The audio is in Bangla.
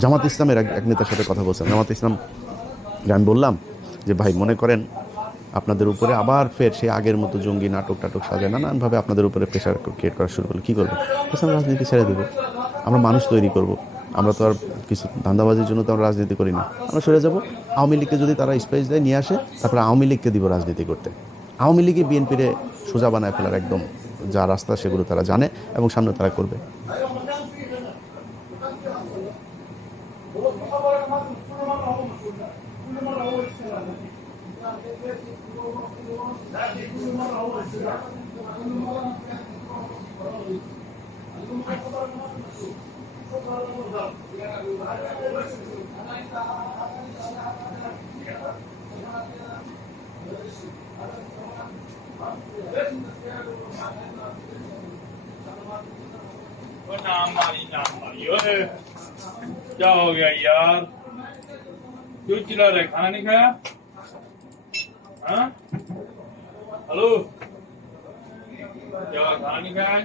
জামাত ইসলামের এক নেতার সাথে কথা বলছেন। জামাত ইসলাম আমি বললাম যে ভাই মনে করেন আপনাদের উপরে আবার ফের সেই আগের মতো জঙ্গি নাটক টাটক সাজায় নানানভাবে আপনাদের উপরে প্রেশার ক্রিয়েট করা শুরু করলে কী করবে? আমরা রাজনীতি ছেড়ে দেবো, আমরা মানুষ তৈরি করব। আমরা তো আর কিছু ধান্দাবাজির জন্য তো আমরা রাজনীতি করি না, আমরা সরে যাব। আওয়ামী লীগকে যদি তারা স্পেস দেয় নিয়ে আসে, তারপরে আওয়ামী লীগকে দিব রাজনীতি করতে। আওয়ামী লীগই বিএনপিরে সোজা বানায় ফেলার একদম যা রাস্তা সেগুলো তারা জানে এবং সামনে তারা করবে। नाम मारी ओए क्या हो गया यार? क्यों चिल्ला रहे? खाना नहीं खाया? हाँ हेलो, क्या खाना नहीं खाया?